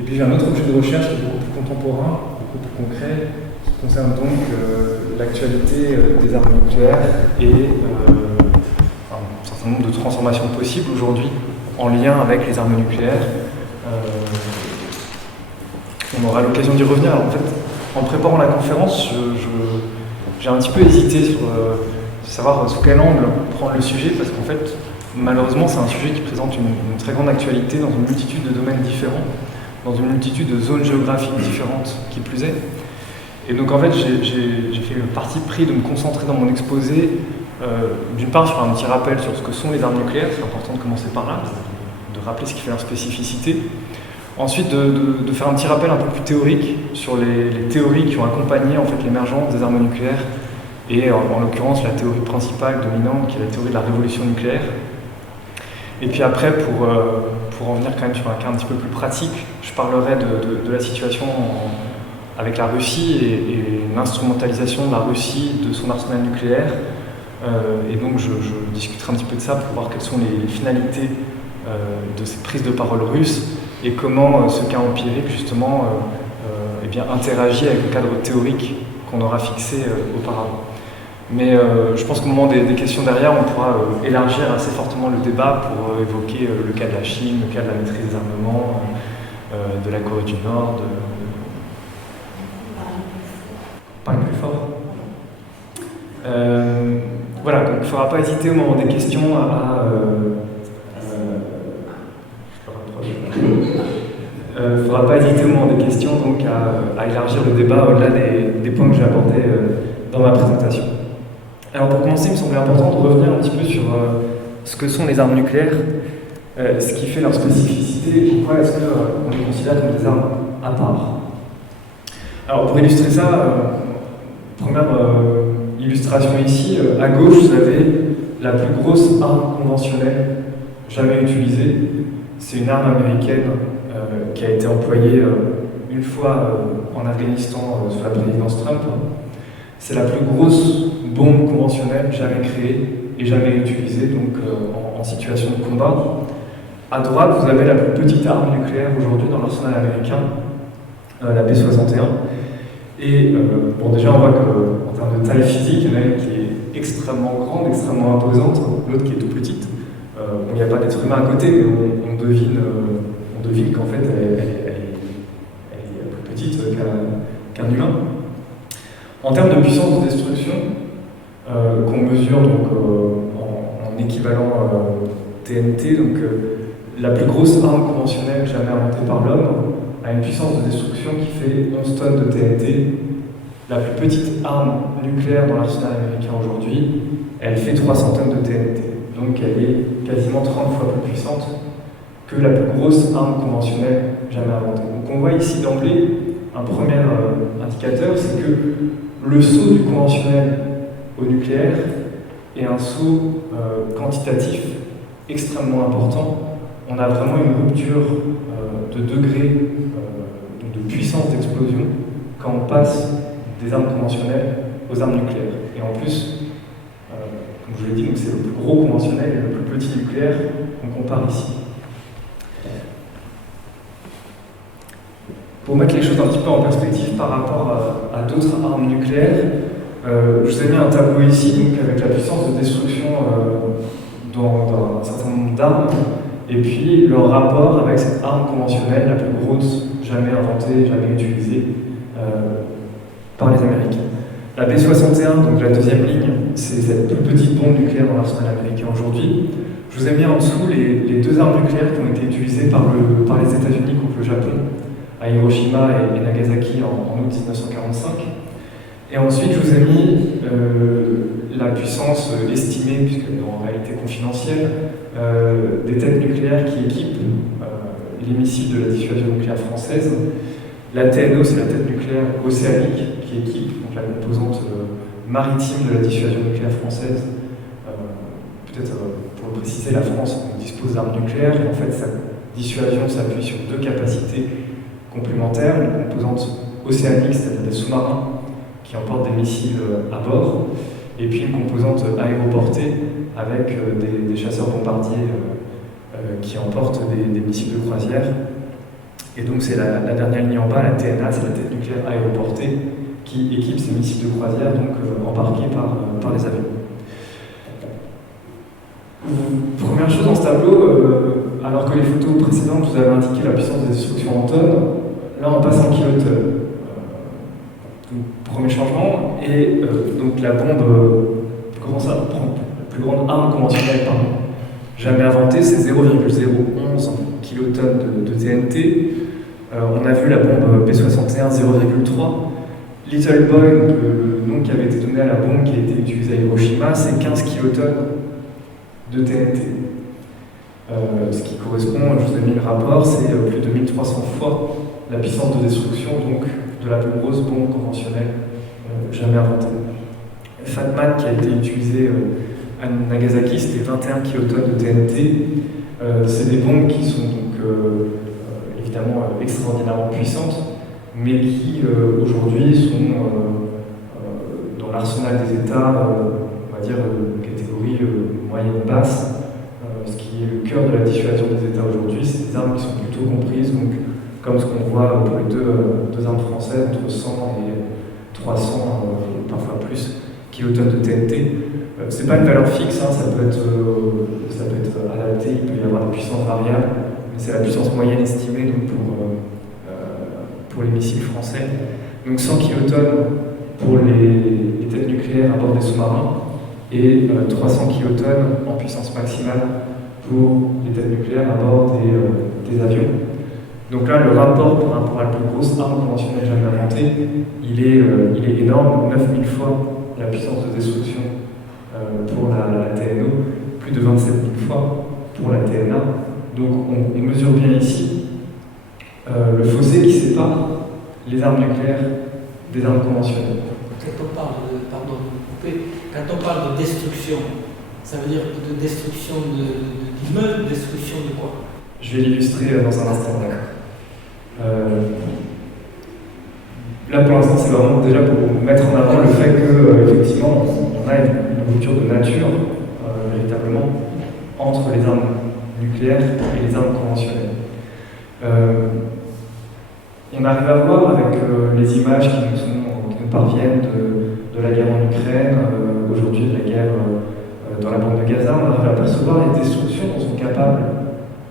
Et puis j'ai un autre objet de recherche qui est beaucoup plus contemporain, beaucoup plus concret, qui concerne donc l'actualité des armes nucléaires et un certain nombre de transformations possibles aujourd'hui en lien avec les armes nucléaires. On aura l'occasion d'y revenir. Alors, en fait, en préparant la conférence, j'ai un petit peu hésité sur savoir sous quel angle prendre le sujet, parce qu'en fait, malheureusement, c'est un sujet qui présente une très grande actualité dans une multitude de domaines différents, dans une multitude de zones géographiques différentes, qui plus est. Et donc, en fait, j'ai fait le parti pris de me concentrer dans mon exposé, d'une part, sur un petit rappel sur ce que sont les armes nucléaires, c'est important de commencer par là, de rappeler ce qui fait leur spécificité. Ensuite, de faire un petit rappel un peu plus théorique sur les théories qui ont accompagné en fait, l'émergence des armes nucléaires, et en l'occurrence la théorie principale dominante qui est la théorie de la révolution nucléaire. Et puis après, pour en venir quand même sur un cas un petit peu plus pratique, je parlerai de la situation avec la Russie et l'instrumentalisation de la Russie de son arsenal nucléaire. Et donc je discuterai un petit peu de ça pour voir quelles sont les finalités de ces prises de parole russes et comment ce cas empirique justement eh bien, interagit avec le cadre théorique qu'on aura fixé auparavant. Mais je pense qu'au moment des questions derrière, on pourra élargir assez fortement le débat pour évoquer le cas de la Chine, le cas de la maîtrise des armements, de la Corée du Nord, Parle plus fort. Voilà, donc il ne faudra pas hésiter au moment des questions faudra pas hésiter au moment des questions donc à élargir le débat au-delà des points que j'ai abordés dans ma présentation. Alors pour commencer, il me semblait important de revenir un petit peu sur ce que sont les armes nucléaires, ce qui fait leur spécificité et pourquoi est-ce qu'on les considère comme des armes à part. Alors pour illustrer ça, première illustration ici, à gauche vous avez la plus grosse arme conventionnelle jamais utilisée. C'est une arme américaine qui a été employée une fois en Afghanistan sous la présidence Trump. C'est la plus grosse bombe conventionnelle jamais créée et jamais utilisée donc en situation de combat. À droite, vous avez la plus petite arme nucléaire aujourd'hui dans l'arsenal américain, la B-61. Et bon, déjà, on voit qu'en termes de taille physique, il y en a une qui est extrêmement grande, extrêmement imposante, l'autre qui est tout petite. Il n'y a pas d'être humain à côté, mais on devine qu'en fait, elle est plus petite qu'un humain. En termes de puissance de destruction, qu'on mesure donc, en équivalent TNT, donc la plus grosse arme conventionnelle jamais inventée par l'homme, a une puissance de destruction qui fait 11 tonnes de TNT. La plus petite arme nucléaire dans l'arsenal américain aujourd'hui, elle fait 300 tonnes de TNT. Donc elle est quasiment 30 fois plus puissante que la plus grosse arme conventionnelle jamais inventée. Donc on voit ici d'emblée un premier indicateur, c'est que le saut du conventionnel au nucléaire est un saut quantitatif extrêmement important. On a vraiment une rupture de degré de puissance d'explosion quand on passe des armes conventionnelles aux armes nucléaires. Et en plus, comme je vous l'ai dit, c'est le plus gros conventionnel et le plus petit nucléaire qu'on compare ici. Pour mettre les choses un petit peu en perspective par rapport à d'autres armes nucléaires, je vous ai mis un tableau ici donc, avec la puissance de destruction dans un certain nombre d'armes et puis leur rapport avec cette arme conventionnelle la plus grosse jamais inventée, jamais utilisée par les Américains. La B-61, donc la deuxième ligne, c'est cette plus petite bombe nucléaire dans l'arsenal américain aujourd'hui. Je vous ai mis en dessous les deux armes nucléaires qui ont été utilisées par les États-Unis contre le Japon, à Hiroshima et Nagasaki en août 1945. Et ensuite, je vous ai mis la puissance estimée, puisqu'elle est en réalité confidentielle, des têtes nucléaires qui équipent les missiles de la dissuasion nucléaire française. La TNO, c'est la tête nucléaire océanique qui équipe donc, la composante maritime de la dissuasion nucléaire française. Peut-être pour le préciser, la France dispose d'armes nucléaires et en fait sa dissuasion s'appuie sur deux capacités complémentaires, une composante océanique, c'est-à-dire des sous-marins qui emportent des missiles à bord, et puis une composante aéroportée avec des chasseurs bombardiers qui emportent des missiles de croisière. Et donc c'est la dernière ligne en bas, la TNA, c'est la tête nucléaire aéroportée, qui équipe ces missiles de croisière, donc embarqués par les avions. Première chose dans ce tableau, alors que les photos précédentes vous avaient indiqué la puissance de destruction en tonnes, là on passe en kilotonnes. Premier changement, et donc la bombe commence à prendre la plus grande arme conventionnelle jamais inventée, c'est 0,011 kilotonnes de TNT. On a vu la bombe P61 0,3. Little Boy, donc le nom qui avait été donné à la bombe qui a été utilisée à Hiroshima, c'est 15 kilotonnes de TNT. Ce qui correspond, je vous ai mis le rapport, c'est plus de 1300 fois la puissance de destruction donc, de la plus grosse bombe conventionnelle jamais inventée. Fat Man, qui a été utilisé à Nagasaki, c'était 21 kilotonnes de TNT. C'est des bombes qui sont donc évidemment extraordinairement puissantes, mais qui aujourd'hui sont dans l'arsenal des États, on va dire catégorie moyenne-basse, ce qui est le cœur de la dissuasion des États aujourd'hui. C'est des armes qui sont plutôt comprises, donc, comme ce qu'on voit pour les deux armes françaises, entre 100 et 300, parfois plus, kilotonnes de TNT. C'est pas une valeur fixe, hein, ça peut être adapté, il peut y avoir des puissances variables, mais c'est la puissance moyenne estimée donc, pour les missiles français. Donc 100 kilotonnes pour les têtes nucléaires à bord des sous-marins et 300 kilotonnes en puissance maximale pour les têtes nucléaires à bord des avions. Donc là, le rapport par rapport à la plus grosse arme conventionnelle jamais inventée, il est énorme, 9000 fois la puissance de destruction pour la TNO, plus de 27 000 fois pour la TNA. Donc on mesure bien ici le fossé qui sépare les armes nucléaires des armes conventionnelles. Quand on parle de destruction, ça veut dire de destruction d'immeubles, destruction de quoi? Je vais l'illustrer dans un instant. Là pour l'instant c'est vraiment déjà pour mettre en avant le fait qu'effectivement on a une rupture de nature véritablement entre les armes nucléaires et les armes conventionnelles. On arrive à voir avec les images qui nous parviennent de la guerre en Ukraine, aujourd'hui de la guerre dans la bande de Gaza, on arrive à percevoir les destructions dont sont capables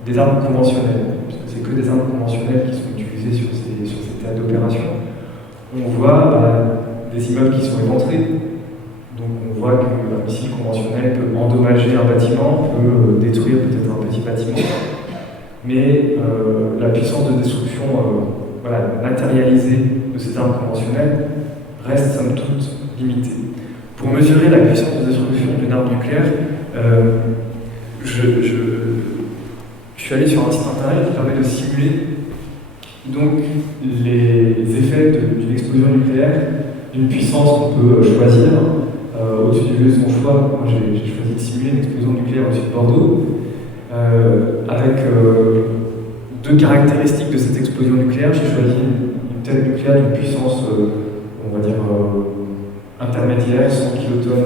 des armes conventionnelles, puisque c'est que des armes conventionnelles qui sont utilisées sur ces théâtres d'opération. On voit des immeubles qui sont éventrés, donc on voit qu'un missile conventionnel peut endommager un bâtiment, peut détruire peut-être un petit bâtiment, mais la puissance de destruction matérialisée de ces armes conventionnelles reste somme toute limitée. Pour mesurer la puissance de destruction d'une arme nucléaire, je suis allé sur un site internet qui permet de simuler donc les effets d'une explosion nucléaire, d'une puissance qu'on peut choisir au-dessus de son choix. Moi j'ai choisi de simuler une explosion nucléaire au-dessus de Bordeaux, avec deux caractéristiques de cette explosion nucléaire. J'ai choisi une tête nucléaire d'une puissance, on va dire, intermédiaire, 100 kilotonnes.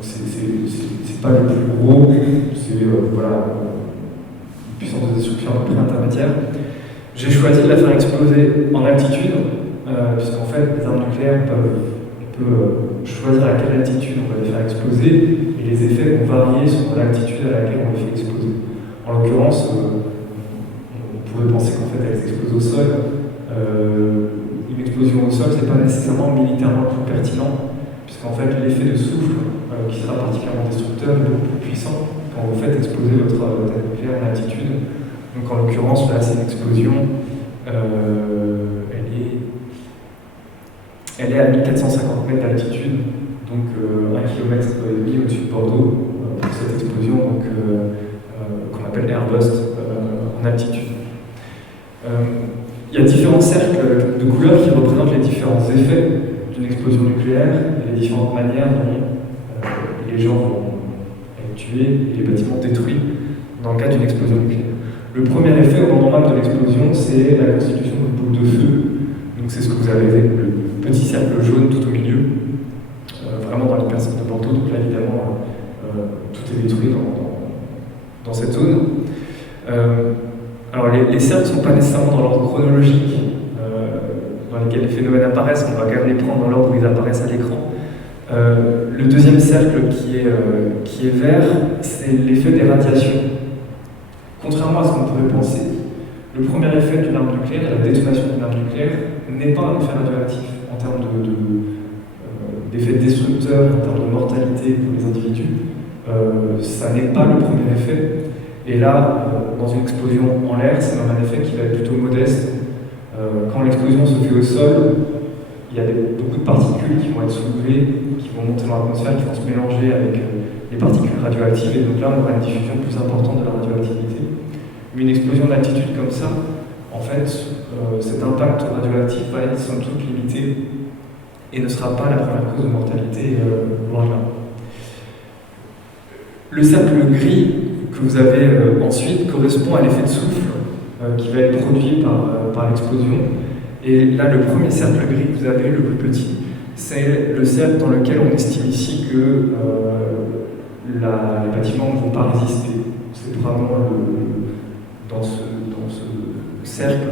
C'est pas le plus gros, c'est une puissance de destruction à peu près intermédiaire. J'ai choisi de la faire exploser en altitude, puisqu'en fait, les armes nucléaires on peut choisir à quelle altitude on va les faire exploser, et les effets vont varier selon l'altitude à laquelle on les fait exploser. En l'occurrence, on pourrait penser qu'en fait, elles explosent au sol. Une explosion au sol, c'est pas nécessairement militairement plus pertinent, puisqu'en fait, l'effet de souffle, qui sera particulièrement destructeur, est beaucoup plus puissant quand vous faites exploser votre tête nucléaire en altitude. Donc en l'occurrence, là, c'est une explosion, elle est à 1450 mètres d'altitude, donc 1,5 km au-dessus de Bordeaux, pour cette explosion qu'on appelle airburst en altitude. Il y a différents cercles de couleurs qui représentent les différents effets d'une explosion nucléaire et les différentes manières dont les gens vont être tués et les bâtiments détruits dans le cas d'une explosion nucléaire. Le premier effet au moment même de l'explosion, c'est la constitution d'une boule de feu. Donc c'est ce que vous avez vu, le petit cercle jaune tout au milieu, vraiment dans l'hypercentre de Bordeaux. Donc là, évidemment, tout est détruit dans cette zone. Alors les cercles cercles ne sont pas nécessairement dans l'ordre chronologique dans lequel les phénomènes apparaissent, on va quand même les prendre dans l'ordre où ils apparaissent à l'écran. Le deuxième cercle qui est vert, c'est l'effet des radiations. Contrairement à ce qu'on pourrait penser, le premier effet d'une arme nucléaire, la détonation d'une arme nucléaire, n'est pas un effet radioactif en termes d'effet destructeur, en termes de mortalité pour les individus. Ça n'est pas le premier effet. Et là, dans une explosion en l'air, c'est même un effet qui va être plutôt modeste. Quand l'explosion se fait au sol, il y a beaucoup de particules qui vont être soulevées, qui vont monter dans l'atmosphère, qui vont se mélanger avec les particules radioactives, et donc là on aura une diffusion plus importante de la radioactivité. Mais une explosion d'altitude comme ça, en fait, cet impact radioactif va être somme toute limité et ne sera pas la première cause de mortalité loin de là. Le cercle gris que vous avez ensuite correspond à l'effet de souffle qui va être produit par l'explosion. Et là, le premier cercle gris que vous avez, le plus petit, c'est le cercle dans lequel on estime ici que les bâtiments ne vont pas résister. C'est vraiment dans ce cercle,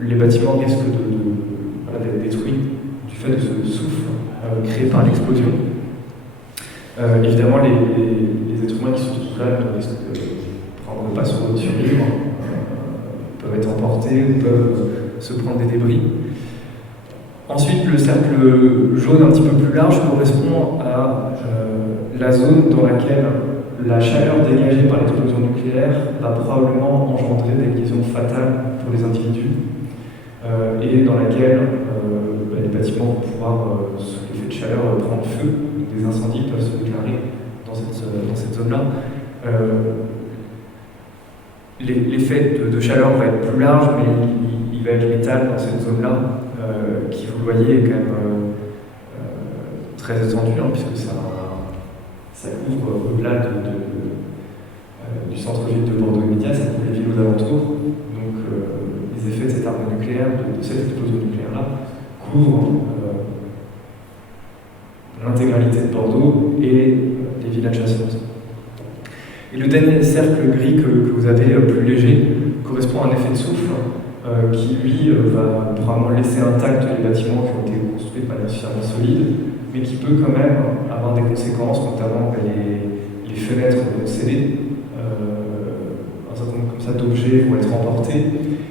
les bâtiments risquent d'être détruits du fait de ce souffle créé par l'explosion. Évidemment, les êtres humains qui se trouvent là ne risquent de prendre pas sur libre, peuvent être emportés ou peuvent se prendre des débris. Ensuite, le cercle jaune un petit peu plus large correspond à la zone dans laquelle la chaleur dégagée par l'explosion nucléaire va probablement engendrer des lésions fatales pour les individus et dans laquelle les bâtiments vont pouvoir, sous l'effet de chaleur, prendre feu. Des incendies peuvent se déclarer dans cette zone-là. L'effet de chaleur va être plus large, mais il va être létal dans cette zone-là, qui, vous le voyez, est quand même très étendue, puisque ça couvre au-delà du centre-ville de Bordeaux immédiat, ça couvre les villes aux alentours. Donc les effets de cette arme nucléaire, de cette explosion nucléaire-là, couvrent l'intégralité de Bordeaux et les villes adjacentes. Et le dernier cercle gris que vous avez, plus léger, correspond à un effet de souffle qui, lui, va probablement laisser intacts les bâtiments qui ont été construits de manière suffisamment solide, mais qui peut quand même avoir des conséquences, notamment les fenêtres vont céder, un certain nombre comme ça d'objets vont être emportés,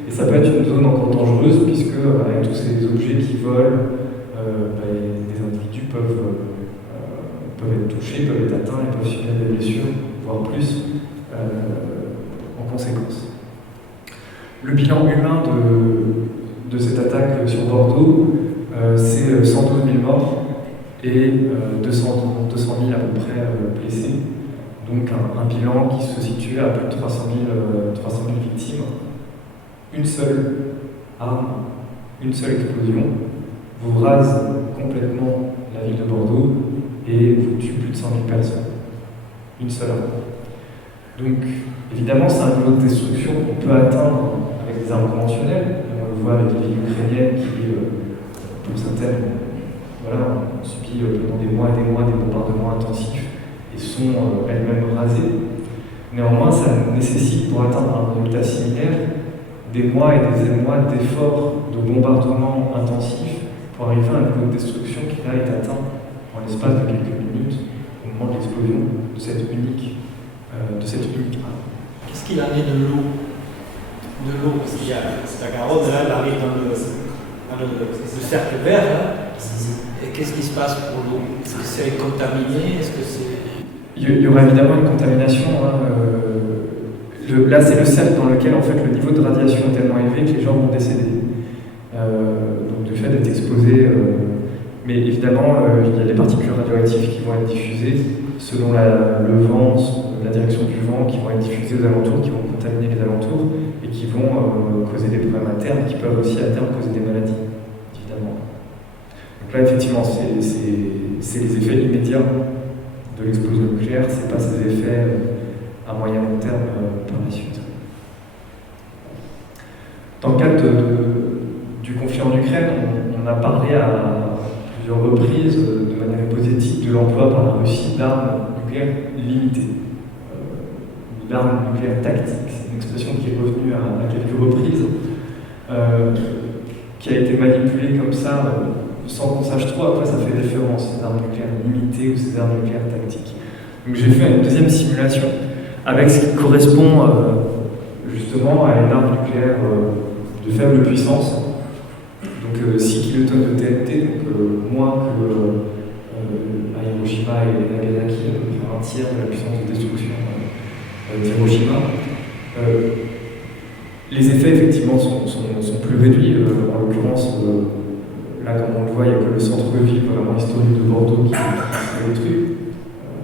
et ça peut être une zone encore dangereuse, puisque avec tous ces objets qui volent, les individus peuvent être touchés, peuvent être atteints et peuvent subir des blessures, voire plus, en conséquence. Le bilan humain de cette attaque sur Bordeaux, c'est 112 000 morts et 200 000 à peu près blessés. Donc un bilan qui se situe à plus de 300 000 victimes. Une seule arme, une seule explosion vous rase complètement la ville de Bordeaux et vous tue plus de 100 000 personnes. Une seule arme. Donc, évidemment, c'est un niveau de destruction qu'on peut atteindre avec des armes conventionnelles. On le voit avec les villes ukrainiennes qui, pour certaines, ont subi pendant des mois et des mois des bombardements intensifs et sont elles-mêmes rasées. Néanmoins, ça nécessite, pour atteindre un résultat similaire, des mois et des mois d'efforts de bombardement intensifs pour arriver à un niveau de destruction qui là est atteint en l'espace de quelques minutes au moment de l'explosion de cette unique arme. Qu'est-ce qu'il en est de l'eau? Parce qu'il y a la carotte, là, elle arrive dans le cercle vert, là. Et qu'est-ce qui se passe pour l'eau? Est-ce que c'est contaminé? Est-ce que c'est... Il y aura évidemment une contamination. Là, c'est le cercle dans lequel en fait, le niveau de radiation est tellement élevé que les gens vont décéder. Donc, du fait d'être exposés. Mais évidemment, il y a des particules radioactives qui vont être diffusées selon le vent, la direction du vent, qui vont être diffusées aux alentours, qui vont contaminer les alentours et qui vont causer des problèmes à terme, qui peuvent aussi à terme causer des maladies, évidemment. Donc là, effectivement, c'est les effets immédiats de l'explosion nucléaire, c'est pas ses effets à moyen long terme par la suite. Dans le cadre du conflit en Ukraine, on a parlé à plusieurs reprises, de manière hypothétique, de l'emploi par la Russie d'armes nucléaires limitées. l'arme nucléaire tactique. C'est une expression qui est revenue à quelques reprises, qui a été manipulée comme ça, sans qu'on sache trop à quoi ça fait référence, ces armes nucléaires limitées ou ces armes nucléaires tactiques. Donc j'ai fait une deuxième simulation avec ce qui correspond justement à une arme nucléaire de faible puissance, donc 6 kilotonnes de TNT, donc moins que à Hiroshima et Nagasaki, donc un tiers de la puissance de destruction d'Hiroshima. Les effets effectivement sont plus réduits, en l'occurrence là comme on le voit il n'y a que le centre-ville vraiment historique de Bordeaux qui est détruit,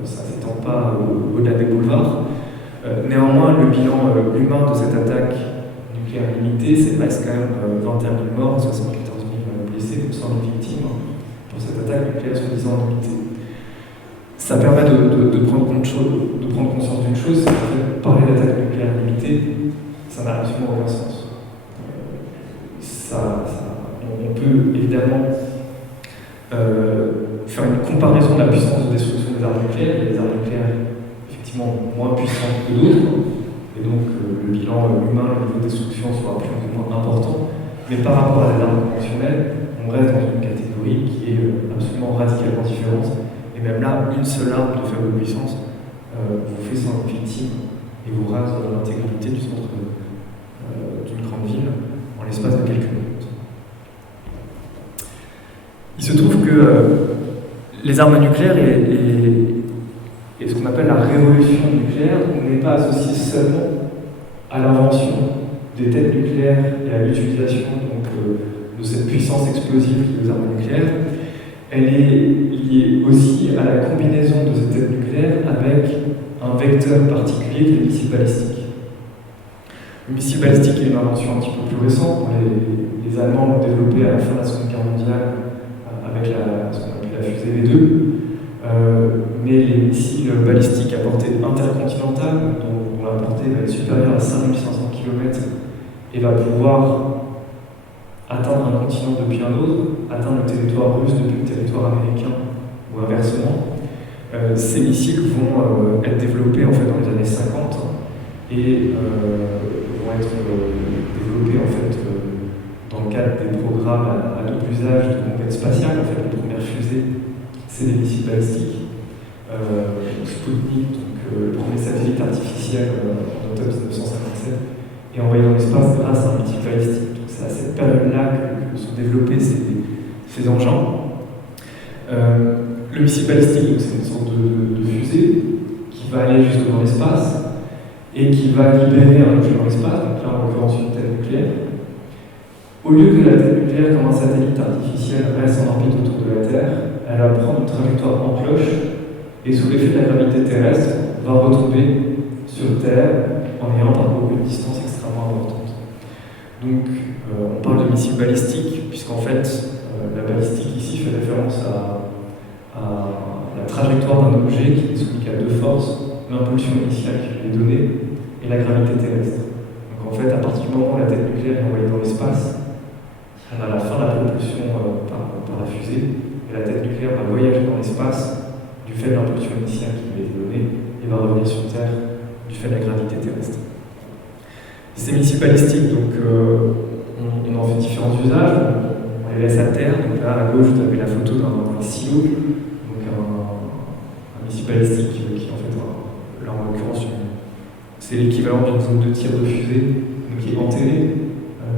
ça ne s'étend pas au-delà des boulevards. Néanmoins le bilan humain de cette attaque nucléaire limitée c'est presque quand même 21 000 morts, 74 000 blessés, donc 100 000 victimes pour cette attaque nucléaire soi-disant limitée. Ça permet de prendre conscience d'une chose, c'est que parler d'attaque nucléaire limitée, ça n'a absolument aucun sens. On peut évidemment faire une comparaison de la puissance de destruction des armes nucléaires. Il y a des armes nucléaires effectivement moins puissantes que d'autres, et donc le bilan humain, le niveau de destruction sera plus ou moins important. Mais par rapport à des armes conventionnelles, on reste dans une catégorie qui est absolument radicalement différente. Et même là, une seule arme de faible puissance vous fait 100 victimes et vous rase l'intégralité du centre d'une grande ville en l'espace de quelques minutes. Il se trouve que les armes nucléaires et ce qu'on appelle la révolution nucléaire n'est pas associée seulement à l'invention des têtes nucléaires et à l'utilisation de cette puissance explosive qui est les armes nucléaires. Elle est liée aussi à la combinaison de ces têtes nucléaires avec un vecteur particulier qui est le missile balistique. Le missile balistique est une invention un petit peu plus récente. Les Allemands l'ont développé à la fin de la Seconde Guerre mondiale avec ce qu'on appelle la fusée V2. Mais les missiles balistiques à portée intercontinentale, dont la portée va être supérieure à 5500 km et va pouvoir atteindre un continent depuis un autre, atteindre le territoire russe depuis le territoire américain ou inversement. Ces missiles vont être développés en fait dans les années 50 et vont être développés en fait dans le cadre des programmes à double usage de conquête spatiale. En fait, les premières fusées, c'est des missiles balistiques. Sputnik, donc le premier satellite artificiel en octobre 1957, est envoyé dans l'espace grâce à un missile balistique. Donc c'est à cette période-là que sont développés ces engins. Le missile balistique, c'est une sorte de fusée qui va aller jusque dans l'espace et qui va libérer un objet dans l'espace, donc là en l'occurrence une tête nucléaire. Au lieu que la tête nucléaire, comme un satellite artificiel, reste en orbite autour de la Terre, elle va prendre une trajectoire en cloche et sous l'effet de la gravité terrestre, va retomber sur Terre en ayant parcouru une distance extrêmement importante. Donc on parle de missile balistique, puisqu'en fait la balistique ici fait référence à la trajectoire d'un objet qui est soumis à deux forces, l'impulsion initiale qui lui est donnée et la gravité terrestre. Donc en fait, à partir du moment où la tête nucléaire est envoyée dans l'espace, on a la fin de la propulsion par la fusée, et la tête nucléaire va voyager dans l'espace du fait de l'impulsion initiale qui lui est donnée et va revenir sur Terre du fait de la gravité terrestre. Ces missiles balistiques, donc, on en fait différents usages. On les laisse à terre. Donc là, à gauche, vous avez la photo d'un silo, donc un missile balistique qui en fait, là en l'occurrence, c'est l'équivalent d'une zone de tir de fusée, donc qui est enterrée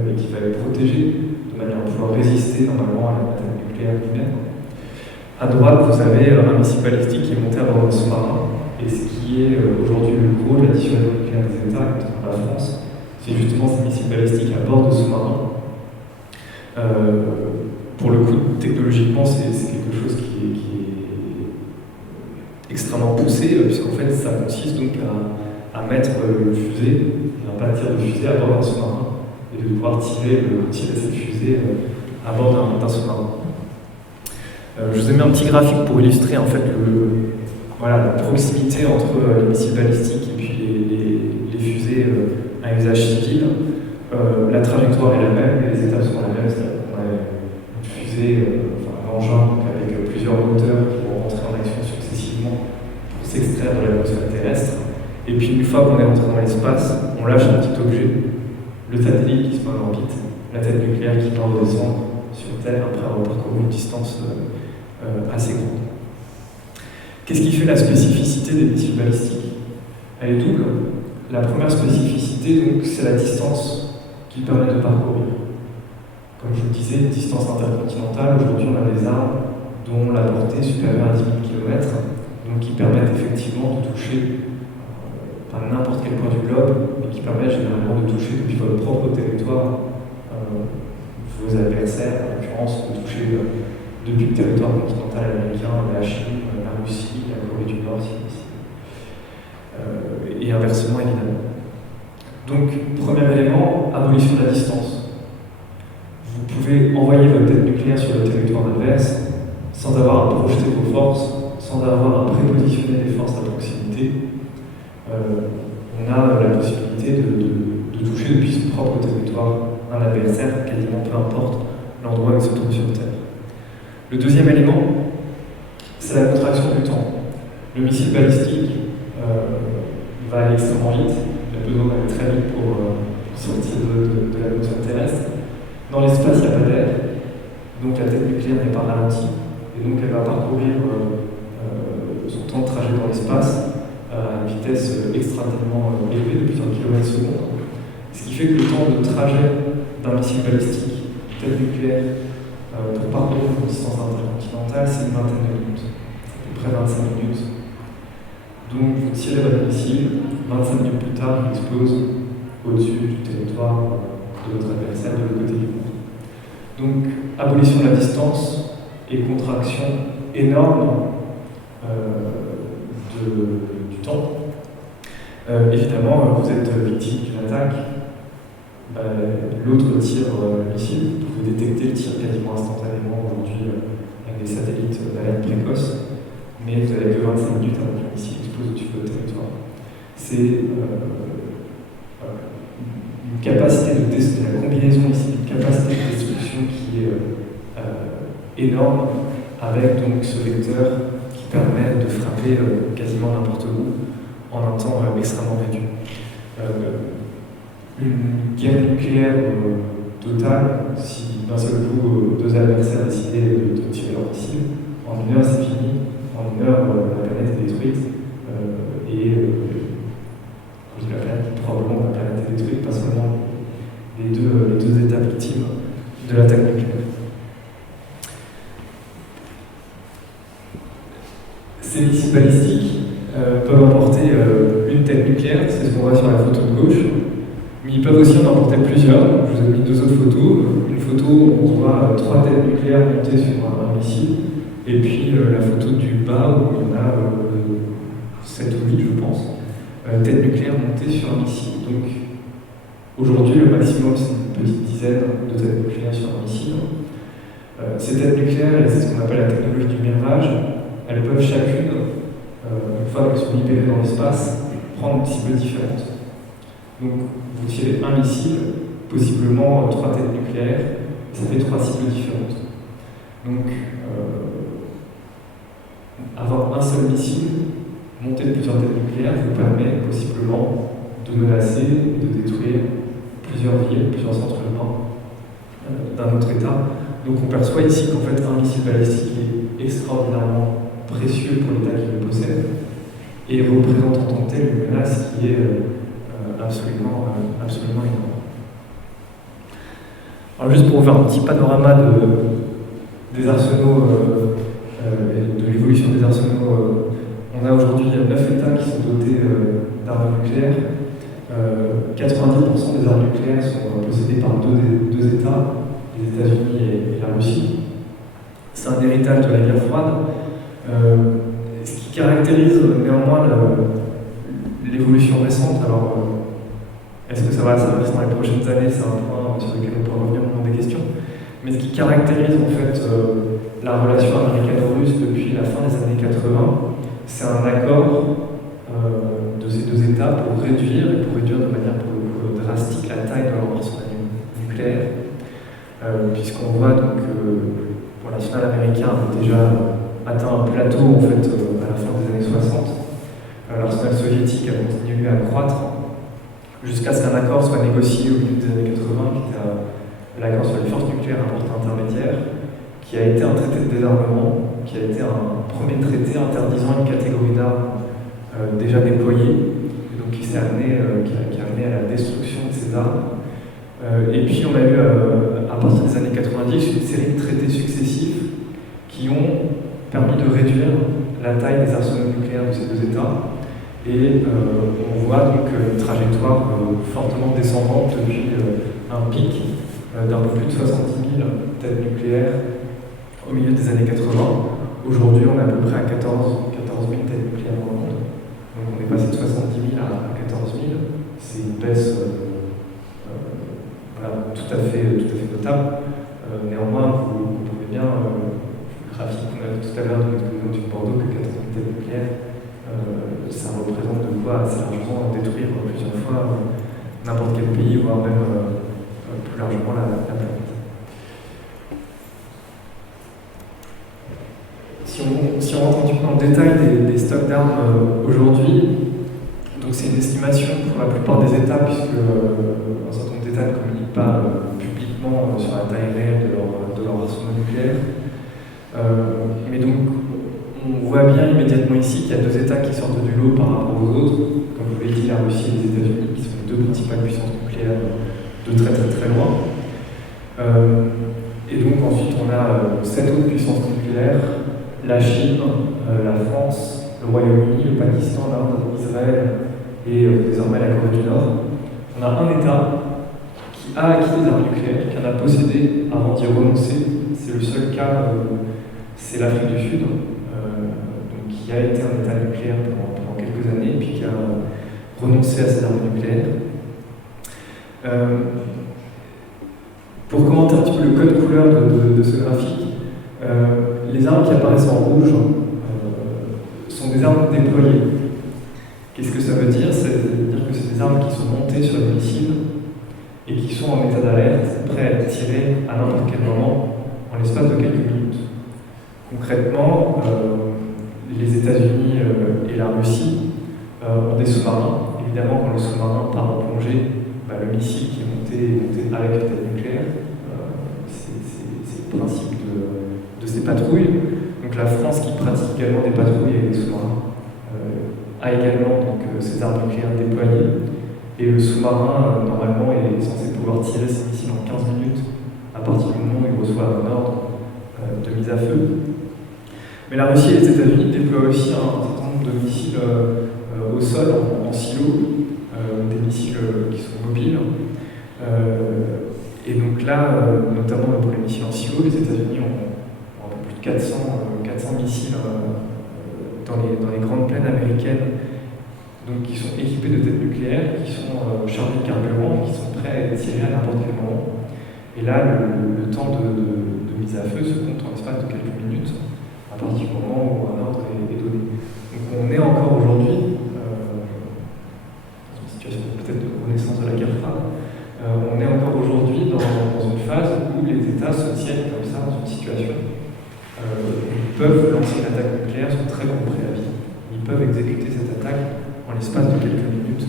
et qui va être protégée de manière à pouvoir résister normalement à l'attaque nucléaire lui-même. À droite, vous avez un missile balistique qui est monté à bord d'un sous-marin, et ce qui est aujourd'hui le gros de la dissuasion nucléaire des États, notamment la France, c'est justement ces missiles balistiques à bord de sous-marins. Pour le coup, technologiquement, c'est quelque chose qui est extrêmement poussé, puisqu'en fait, ça consiste donc à mettre une fusée, un bâtir de fusée à bord d'un sous-marin, et de pouvoir tirer cette fusée à bord d'un sous-marin. Je vous ai mis un petit graphique pour illustrer en fait la proximité entre les missiles balistiques et puis les fusées à usage civil. La trajectoire est la même, et les étapes sont les mêmes. C'est-à-dire qu'on a une fusée, un engin avec plusieurs moteurs qui vont rentrer en action successivement pour s'extraire de l'atmosphère terrestre. Et puis une fois qu'on est rentré dans l'espace, on lâche un petit objet, le satellite qui se met en orbite, la tête nucléaire qui va redescendre sur Terre après avoir parcouru une distance assez grande. Qu'est-ce qui fait la spécificité des missiles balistiques? Elle est double. La première spécificité, donc, c'est la distance qu'ils permettent de parcourir. Comme je vous le disais, une distance intercontinentale, aujourd'hui on a des armes dont la portée est supérieure à 10 000 km, donc qui permettent effectivement de toucher par n'importe quel point du globe, mais qui permettent généralement de toucher depuis votre propre territoire vos adversaires, en l'occurrence de toucher depuis le territoire continental américain, la Chine, la Russie, la Corée du Nord, et inversement évidemment. Donc, premier élément, abolition de la distance. Vous pouvez envoyer votre tête nucléaire sur le territoire adverse sans avoir à projeter vos forces, sans avoir à prépositionner des forces à proximité. On a la possibilité de toucher depuis son propre territoire un adversaire, quasiment peu importe l'endroit où il se trouve sur Terre. Le deuxième élément, c'est la contraction du temps. Le missile balistique va aller extrêmement vite, il a besoin d'aller très vite pour sortir de l'atmosphère terrestre. Dans l'espace, il n'y a pas d'air, donc la tête nucléaire n'est pas ralentie, et donc elle va parcourir son temps de trajet dans l'espace à une vitesse extrêmement élevée, de plusieurs kilomètres secondes. Ce qui fait que le temps de trajet d'un missile balistique, tête nucléaire, pour parcourir une distance intercontinentale, c'est une vingtaine de minutes, à peu près 25 minutes. Donc vous tirez votre missile, 25 minutes plus tard, il explose au-dessus du territoire de votre adversaire de l'autre côté du monde. Donc abolition de la distance et contraction énorme du temps. Évidemment, vous êtes victime d'une attaque. L'autre tire le missile. Vous pouvez détecter le tir quasiment instantanément aujourd'hui avec des satellites d'alerte précoce, mais vous n'avez que 25 minutes avant que le missile explose au-dessus de votre territoire. C'est une capacité la combinaison ici d'une capacité de destruction qui est énorme, avec donc ce vecteur qui permet de frapper quasiment n'importe où en un temps extrêmement réduit. Une guerre nucléaire totale, si d'un seul coup deux adversaires décidaient de tirer leur missile, en une heure c'est fini, en une heure la planète est détruite, et quand je dis la planète, probablement la planète est détruite, pas seulement les deux États victimes de l'attaque nucléaire. Ces missiles balistiques peuvent emporter une tête nucléaire, c'est ce qu'on voit sur la photo de gauche, mais ils peuvent aussi en emporter plusieurs. Je vous ai mis deux autres photos. Une photo où on voit 3 têtes nucléaires montées sur un missile, et puis la photo du bas où il y en a 7 ou 8, je pense, têtes nucléaires montées sur un missile. Donc aujourd'hui, le maximum, c'est une petite dizaine de têtes nucléaires sur un missile. Ces têtes nucléaires, c'est ce qu'on appelle la technologie du mirage. Elles peuvent chacune, une fois qu'elles sont libérées dans l'espace, prendre une cible différente. Donc, vous tirez un missile, possiblement 3 têtes nucléaires, ça fait 3 cibles différentes. Donc, avoir un seul missile, monté de plusieurs têtes nucléaires, vous permet possiblement de menacer et de détruire plusieurs villes, plusieurs centres urbains d'un autre État. Donc, on perçoit ici qu'en fait, un missile balistique est extraordinairement précieux pour l'État qui le possède et représente en tant que tel une menace qui est absolument énorme. Alors juste pour vous faire un petit panorama des arsenaux, de l'évolution des arsenaux, on a aujourd'hui 9 États qui sont dotés d'armes nucléaires. 90% des armes nucléaires sont possédées par deux États, les États-Unis et la Russie. C'est un héritage de la guerre froide. Ce qui caractérise néanmoins l'évolution récente, alors est-ce que ça va servir dans les prochaines années? C'est un point sur lequel on peut revenir au moment des questions. Mais ce qui caractérise en fait la relation américano-russe depuis la fin des années 80, c'est un accord de ces deux États pour réduire de manière pour le coup drastique la taille de leur arsenal nucléaire, puisqu'on voit donc pour l'arsenal américain avait déjà atteint un plateau en fait à la fin des années 60. l'arsenal soviétique a continué à croître jusqu'à ce qu'un accord soit négocié au milieu des années 80, qui était l'accord sur les forces nucléaires à portée intermédiaire, qui a été un traité de désarmement, qui a été un premier traité interdisant une catégorie d'armes déjà déployées, et donc qui a amené à la destruction de ces armes. Et puis on a eu, à partir des années 90, une série de traités successifs qui ont permis de réduire la taille des arsenaux nucléaires de ces deux États. Et on voit donc une trajectoire fortement descendante depuis un pic d'un peu plus de 70 000 têtes nucléaires au milieu des années 80. Aujourd'hui, on est à peu près à 14 000 têtes nucléaires dans le monde. Donc on est passé de 70 000 à 14 000. C'est une baisse voilà, tout à fait notable. Néanmoins, vous pouvez bien, le graphique qu'on a vu tout à l'heure de l'explosion du Bordeaux, que 14 000 têtes nucléaires, ça représente de quoi assez largement détruire plusieurs fois n'importe quel pays, voire même plus largement la planète. Si on rentre un petit peu dans le détail des stocks d'armes aujourd'hui, donc c'est une estimation pour la plupart des États, puisque un certain nombre d'États ne communiquent pas publiquement sur la taille réelle de leur arsenal nucléaire. Mais donc, on voit bien immédiatement ici qu'il y a deux États qui sortent du lot par rapport aux autres. Comme je vous l'ai dit, la Russie et les États-Unis, qui sont les deux principales puissances nucléaires de très très très loin. Et donc ensuite, on a 7 autres puissances nucléaires: la Chine, la France, le Royaume-Uni, le Pakistan, l'Inde, Israël et désormais la Corée du Nord. On a un État qui a acquis des armes nucléaires, qui en a possédé avant d'y renoncer. C'est le seul cas, c'est l'Afrique du Sud, donc qui a été un État nucléaire pendant quelques années, puis qui a renoncé à ses armes nucléaires. Pour commenter un petit peu le code couleur de ce graphique, les armes qui apparaissent en rouge sont des armes déployées. Qu'est-ce que ça veut dire? Ça veut dire que c'est des armes qui sont montées sur les missiles et qui sont en état d'alerte, prêts à être tirées à n'importe quel moment, en l'espace de quelques minutes. Concrètement, les États-Unis et la Russie ont des sous-marins. Évidemment, quand le sous-marin part en plongée, le missile qui est monté avec la tête nucléaire, c'est le principe de ces patrouilles. Donc la France, qui pratique également des patrouilles avec des sous-marins, a également donc, ces armes nucléaires déployées. Et le sous-marin, normalement, est censé pouvoir tirer ses missiles en 15 minutes à partir du moment où il reçoit un ordre de mise à feu. Mais la Russie et les États-Unis déploient aussi un certain nombre de missiles au sol, en silo, des missiles qui sont mobiles. Et donc là, notamment pour les missiles en silo, les États-Unis ont un peu plus de 400 missiles dans les grandes plaines américaines, donc qui sont équipés de têtes nucléaires, qui sont chargés de carburant, qui sont prêts à être tirés à n'importe quel moment. Et là, le temps de mise à feu se compte en l'espace de quelques minutes, à partir du moment où un ordre est donné. Donc on est encore aujourd'hui, dans une situation peut-être de renaissance de la guerre froide, on est encore aujourd'hui dans une phase où les États se tiennent comme ça dans une situation où ils peuvent lancer une attaque nucléaire sur très long préavis. Ils peuvent exécuter cette attaque en l'espace de quelques minutes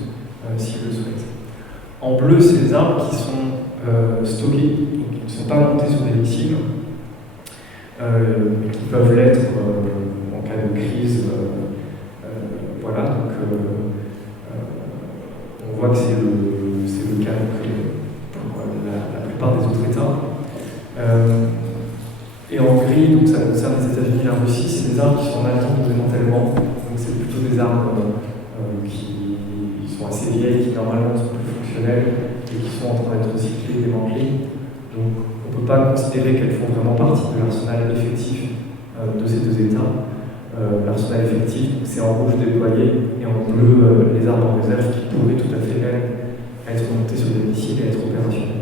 s'ils le souhaitent. En bleu, c'est les armes qui sont stockées, donc qui ne sont pas montées sur des missiles, mais qui peuvent l'être en cas de crise. Voilà, donc on voit que c'est le cas pour la plupart des autres États. Et en gris, donc ça concerne les États-Unis et la Russie, c'est des armes qui sont en attente de démantèlement. Donc c'est plutôt des armes qui sont assez vieilles, qui normalement sont plus fonctionnelles et qui sont en train d'être recyclées et démantelées. Donc on ne peut pas considérer qu'elles font vraiment partie de l'arsenal effectif de ces deux États. L'arsenal effectif, c'est en rouge déployé et en bleu les armes en réserve qui pourraient tout à fait être montées sur des missiles et être opérationnelles.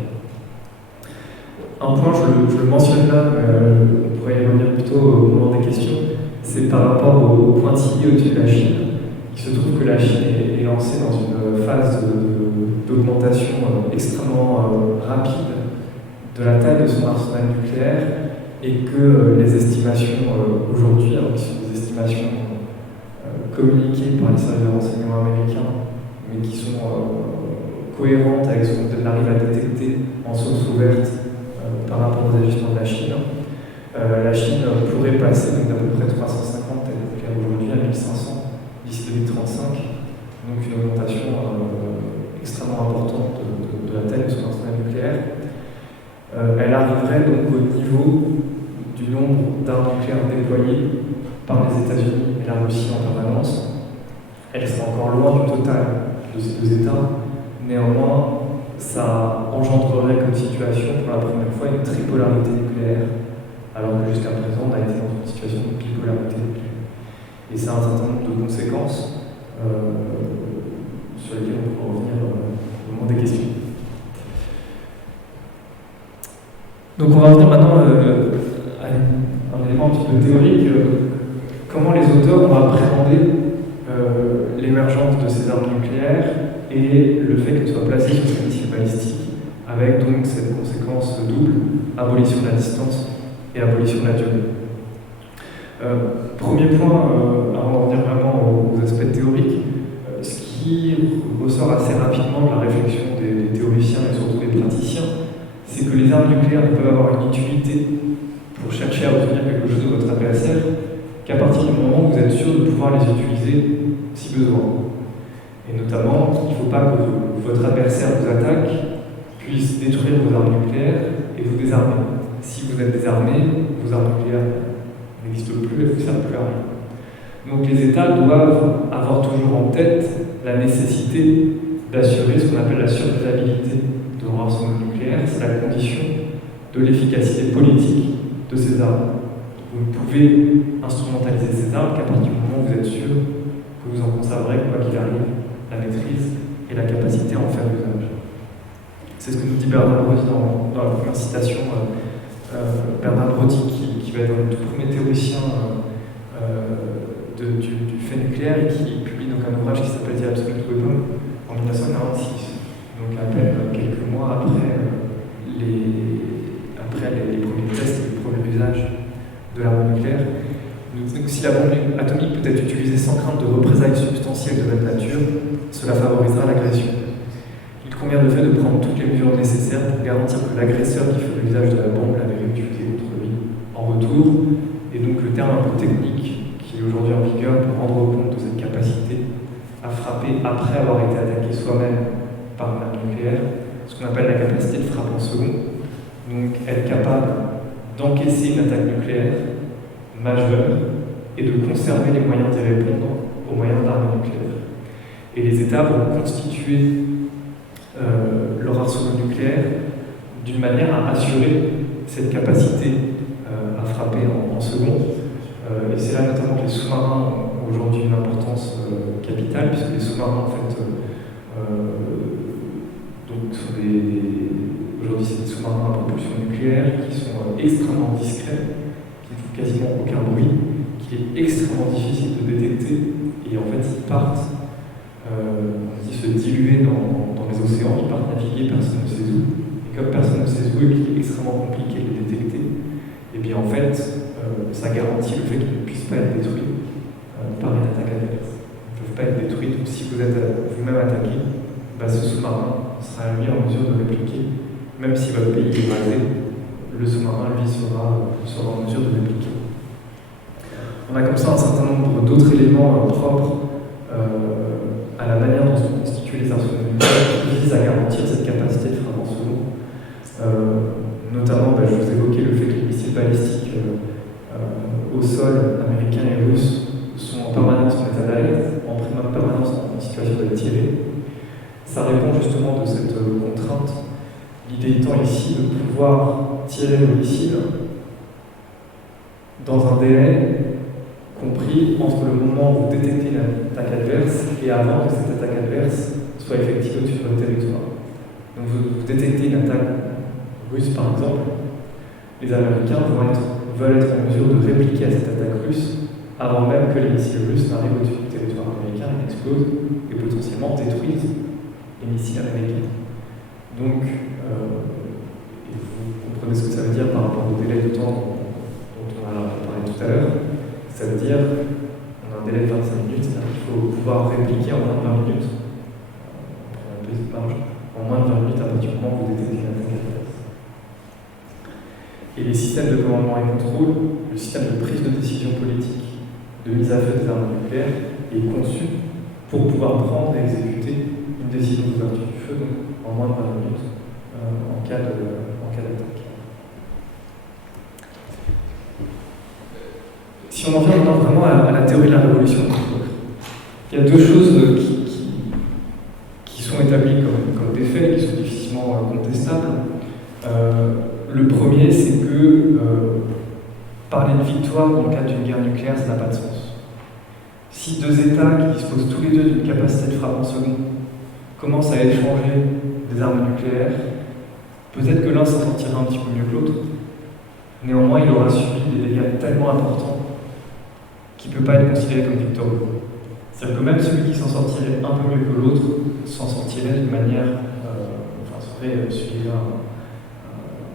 Un point, je le mentionne là, on pourrait y revenir plutôt au moment des questions, c'est par rapport au pointillé au-dessus de la Chine. Il se trouve que la Chine est lancée dans une phase d'augmentation extrêmement rapide de la taille de son arsenal nucléaire et que les estimations aujourd'hui, alors qui sont des estimations communiquées par les services de renseignement américains, mais qui sont cohérentes avec ce qu'on arrive à détecter en source ouverte par rapport aux agissements de la Chine. La Chine pourrait passer d'à peu près 350 aujourd'hui à 1500 d'ici 2035, donc une augmentation extrêmement importante de la taille de son arsenal nucléaire. Elle arriverait donc au niveau du nombre d'armes nucléaires déployées par les États-Unis et la Russie en permanence. Elle sera encore loin du total de ces deux États. Néanmoins, ça engendrerait comme situation pour la première fois une tripolarité nucléaire, alors que jusqu'à présent on a été dans une situation de bipolarité nucléaire. Et ça a un certain nombre de conséquences sur lesquelles on pourra revenir au moment des questions. Donc on va revenir maintenant à un élément un petit peu théorique. Comment les auteurs ont appréhendé l'émergence de ces armes nucléaires et le fait qu'elles soient placées sur ces missiles balistiques, avec donc cette conséquence double, abolition de la distance et abolition de la durée. Premier point, avant d'en venir vraiment aux aspects théoriques, ce qui ressort assez rapidement de la réflexion des théoriciens et surtout des praticiens, c'est que les armes nucléaires ne peuvent avoir une utilité pour chercher à obtenir quelque chose de votre adversaire qu'à partir du moment où vous êtes sûr de pouvoir les utiliser si besoin. Et notamment, il ne faut pas que votre adversaire vous attaque, puisse détruire vos armes nucléaires et vous désarmer. Si vous êtes désarmé, vos armes nucléaires n'existent plus, elles ne vous servent plus à rien. Donc les États doivent avoir toujours en tête la nécessité d'assurer ce qu'on appelle la survivabilité de leur arsenal nucléaire. C'est la condition de l'efficacité politique de ces armes. Vous ne pouvez instrumentaliser ces armes qu'à partir du moment où vous êtes sûr que vous en conserverez, quoi qu'il arrive, la maîtrise et la capacité à en faire usage. C'est ce que nous dit Bernard Brody dans la première citation. Bernard Brody, qui va être un tout premier théoricien du fait nucléaire et qui publie donc un ouvrage qui s'appelle The Absolute Weapon en 1946, donc à peine quelques mois après les premiers tests et le premier usage de l'arme nucléaire. Donc, si la bombe atomique peut être utilisée sans crainte de représailles substantielles de même nature, cela favorisera l'agression. Il convient de fait de prendre toutes les mesures nécessaires pour garantir que l'agresseur qui fait l'usage de la bombe l'avait réutilisée contre lui en retour, et donc le terme un peu technique qui est aujourd'hui en vigueur pour rendre compte de cette capacité à frapper après avoir été attaqué soi-même par une arme nucléaire, ce qu'on appelle la capacité de frappe en second. Donc être capable d'encaisser une attaque nucléaire majeure et de conserver les moyens d'y répondre aux moyens d'armes nucléaires. Et les États vont constituer leur arsenal nucléaire d'une manière à assurer cette capacité à frapper en second. Et c'est là notamment que les sous-marins ont aujourd'hui une importance capitale, puisque les sous-marins, en fait, donc, sont aujourd'hui, c'est des sous-marins à propulsion nucléaire qui sont extrêmement discrets, qui ne font quasiment aucun bruit, qui est extrêmement difficile de détecter, et en fait, ils partent se diluer dans les océans, ils partent naviguer, personne ne sait où. Et comme personne ne sait où, et qu'il est extrêmement compliqué de les détecter, et bien en fait, ça garantit le fait qu'ils ne puissent pas être détruits par une attaque adverse. Ils ne peuvent pas être détruits, donc si vous êtes vous-même attaqué, ce sous-marin sera lui en mesure de répliquer. Même si votre pays est rasé, le sous-marin, lui, sera en mesure de répliquer. On a comme ça un certain nombre d'autres éléments propres à la manière dont sont constitués les arsenaux nucléaires qui visent à garantir cette capacité de frappe en second. Notamment, je vous évoquais le fait que les missiles balistiques au sol américains et russes sont en permanence en état d'alerte, en permanence en situation d'être tirés. Ça répond justement de cette contrainte. L'idée étant ici de pouvoir tirer le missile dans un délai compris entre le moment où vous détectez une attaque adverse et avant que cette attaque adverse soit effective sur votre territoire. Donc vous détectez une attaque russe par exemple, les Américains veulent être en mesure de répliquer à cette attaque russe avant même que les missiles russes n'arrivent au-dessus du territoire américain et explosent et potentiellement détruisent les missiles américains. Donc, vous comprenez ce que ça veut dire par rapport au délai de temps dont on a parlé tout à l'heure. Ça veut dire qu'on a un délai de 25 minutes, c'est-à-dire Et les systèmes de commandement et contrôle, le système de prise de décision politique, de mise à feu des armes nucléaires, est conçu pour pouvoir prendre et exécuter une décision d'ouverture du feu donc, en moins de 20 minutes en cas d'attaque. Si on en vient maintenant vraiment à la théorie de la révolution, il y a deux choses qui sont établies comme des faits, qui sont difficilement contestables. Le premier, c'est que parler de victoire dans le cadre d'une guerre nucléaire, ça n'a pas de sens. Si deux États qui disposent tous les deux d'une capacité de frappe en seconde commencent à échanger des armes nucléaires, peut-être que l'un s'en sortira un petit peu mieux que l'autre. Néanmoins, il aura subi des dégâts tellement importants qu'il ne peut pas être considéré comme victorieux. C'est-à-dire que même celui qui s'en sortirait un peu mieux que l'autre s'en sortirait d'une manière, serait suivi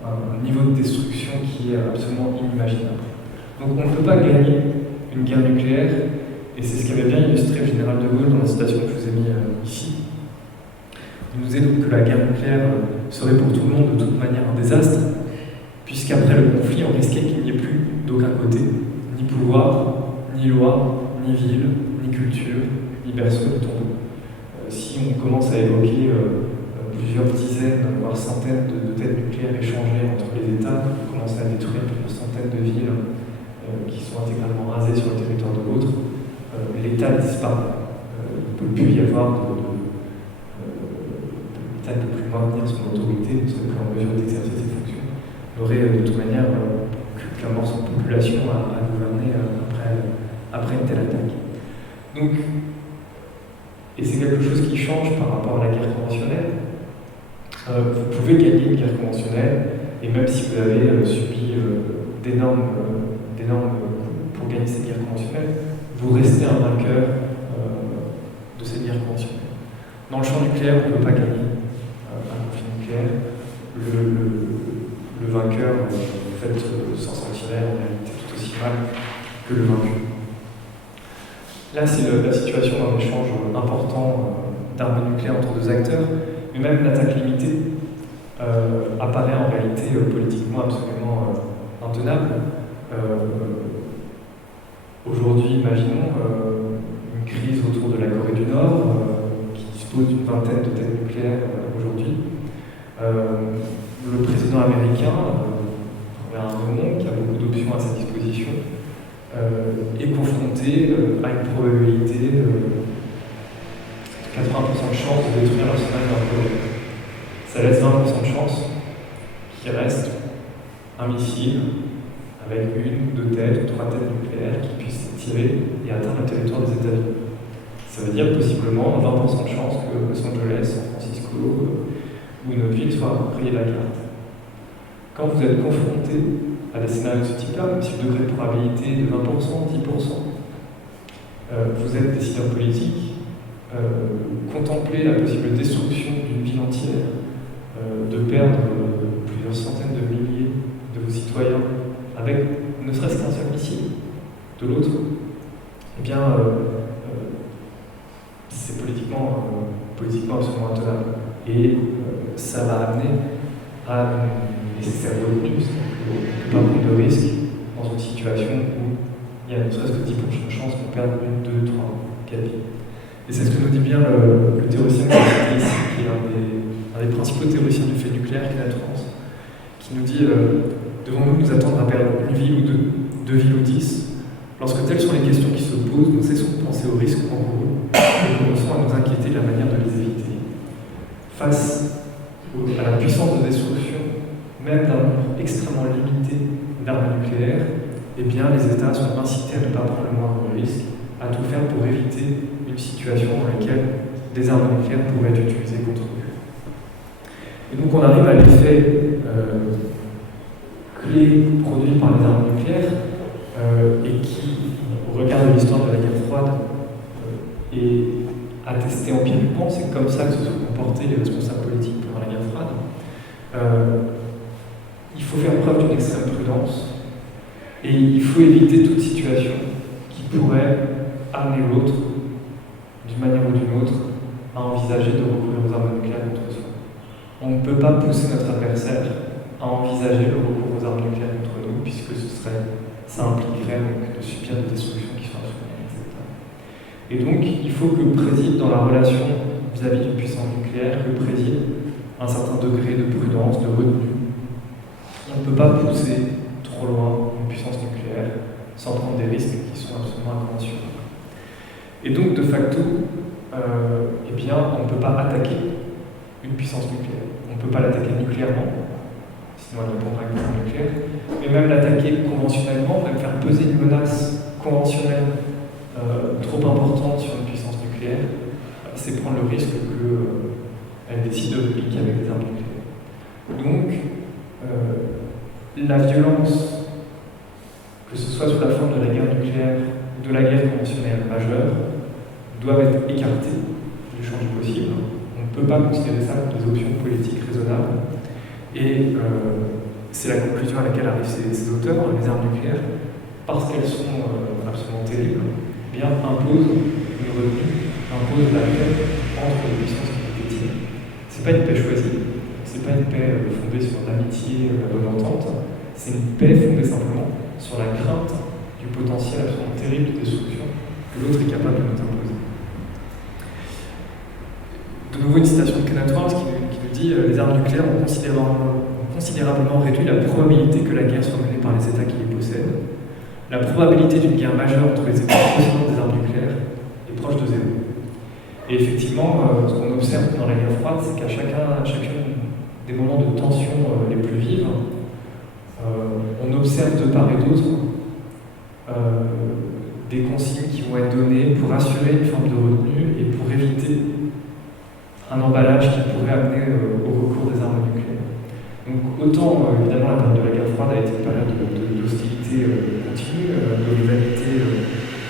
un niveau de destruction qui est absolument inimaginable. Donc on ne peut pas gagner une guerre nucléaire, et c'est ce qu'avait bien illustré le général de Gaulle dans la citation que je vous ai mis ici. Il nous disait donc que la guerre nucléaire serait pour tout le monde de toute manière un désastre, puisqu'après le conflit, on risquait qu'il n'y ait plus d'aucun côté, ni pouvoir, ni loi, ni ville, ni culture, ni berceau, ni tombeau. Si on commence à évoquer plusieurs dizaines, voire centaines de têtes nucléaires échangées entre les États, on commence à détruire plusieurs centaines de villes qui sont intégralement rasées sur le territoire de l'autre, l'État disparaît. Il ne peut plus y avoir l'État ne peut plus maintenir son autorité, ne serait plus en mesure d'exercer ses fonctions. Il aurait de toute manière qu'un morceau de population à gouverner après une telle attaque. Donc, et c'est quelque chose qui change par rapport à la guerre conventionnelle. Vous pouvez gagner une guerre conventionnelle, et même si vous avez subi d'énormes coups pour gagner cette guerre conventionnelle, vous restez un vainqueur de cette guerre conventionnelle. Dans le champ nucléaire, on ne peut pas gagner un conflit nucléaire. Le vainqueur, en fait, s'en sortirait en réalité tout aussi mal que le vaincu. Là, c'est la situation d'un échange important d'armes nucléaires entre deux acteurs, mais même l'attaque limitée apparaît en réalité politiquement absolument intenable. Aujourd'hui, imaginons une crise autour de la Corée du Nord, qui dispose d'une vingtaine de têtes nucléaires aujourd'hui. Le président américain, Robert Gaumont, qui a beaucoup d'options à sa disposition, est confronté à une probabilité de 80% de chance de détruire l'arsenal nord-coréen. Ça laisse 20% de chance qu'il reste un missile avec une, deux têtes ou trois têtes nucléaires qui puissent tirer et atteindre le territoire des États-Unis. Ça veut dire possiblement 20% de chance que Los Angeles, San Francisco ou une autre ville soit appropriée de la carte. Quand vous êtes confronté à des scénarios de ce type-là, même si le degré de probabilité est de 20%, 10%, vous êtes décideur politique, contempler la possible destruction d'une ville entière, de perdre plusieurs centaines de milliers de vos citoyens avec ne serait-ce qu'un seul missile de l'autre, eh bien, c'est politiquement absolument intenable. Et ça va amener à une nécessaire retenue, on ne peut pas prendre de risque dans une situation où il y a ne serait-ce que 10% de chance qu'on perde une, deux, trois, quatre vies. Et c'est ce que nous dit bien le théoricien que j'ai cité ici, qui est un des principaux théoriciens du fait nucléaire, Kenneth France, qui nous dit devons-nous nous attendre à perdre une vie ou deux villes ou 10 ? Lorsque telles sont les questions qui se posent, nous cessons de penser aux risques encourus et commençons à nous inquiéter de la manière de les éviter. Face à la puissance de destruction, même d'un nombre extrêmement limité d'armes nucléaires, eh bien, les États sont incités à ne pas prendre le moindre risque, à tout faire pour éviter une situation dans laquelle des armes nucléaires pourraient être utilisées contre eux. Et donc on arrive à l'effet clé produit par les armes nucléaires et qui, au regard de l'histoire de la guerre froide, est attesté empiriquement. C'est comme ça que se sont comportés les responsables politiques pendant la guerre froide. Il faut faire preuve d'une extrême prudence et il faut éviter toute situation qui pourrait amener l'autre, d'une manière ou d'une autre, à envisager de recourir aux armes nucléaires contre soi. On ne peut pas pousser notre adversaire à envisager le recours aux armes armes nucléaires contre nous, puisque ça impliquerait donc, de subir des destructions qui sont absolument, etc. Et donc, il faut que préside dans la relation vis-à-vis d'une puissance nucléaire, que préside un certain degré de prudence, de retenue. On ne peut pas pousser trop loin une puissance nucléaire sans prendre des risques qui sont absolument inconventionnels. Et donc, de facto, eh bien, on ne peut pas attaquer une puissance nucléaire. On ne peut pas l'attaquer nucléairement, sinon elle répondra avec une arme nucléaire, mais même l'attaquer conventionnellement, même faire peser une menace conventionnelle trop importante sur une puissance nucléaire, c'est prendre le risque qu'elle décide de répliquer avec des armes nucléaires. Donc, la violence, que ce soit sous la forme de la guerre nucléaire ou de la guerre conventionnelle majeure, doivent être écartées du champ du possible. On ne peut pas considérer ça comme des options politiques raisonnables. Et c'est la conclusion à laquelle arrivent ces auteurs. Les armes nucléaires, parce qu'elles sont absolument terribles, eh bien, imposent une retenue, imposent la paix entre les puissances compétitives. Ce n'est pas une paix choisie, ce n'est pas une paix fondée sur l'amitié, la bonne entente, c'est une paix fondée simplement sur la crainte du potentiel absolument terrible de destruction que l'autre est capable de nous imposer. De nouveau une citation de Kenneth Rounds qui nous dit les armes nucléaires ont considérablement réduit la probabilité que la guerre soit menée par les États qui les possèdent. La probabilité d'une guerre majeure entre les États possédant des armes nucléaires est proche de zéro. Et effectivement, ce qu'on observe dans la guerre froide, c'est qu'à chacun des moments de tension les plus vives, on observe de part et d'autre des consignes qui vont être données pour assurer une forme de retenue et pour éviter un emballage qui pourrait amener au recours des armes nucléaires. Donc autant, évidemment, la période de la guerre froide a été une période d'hostilité continue, de rivalité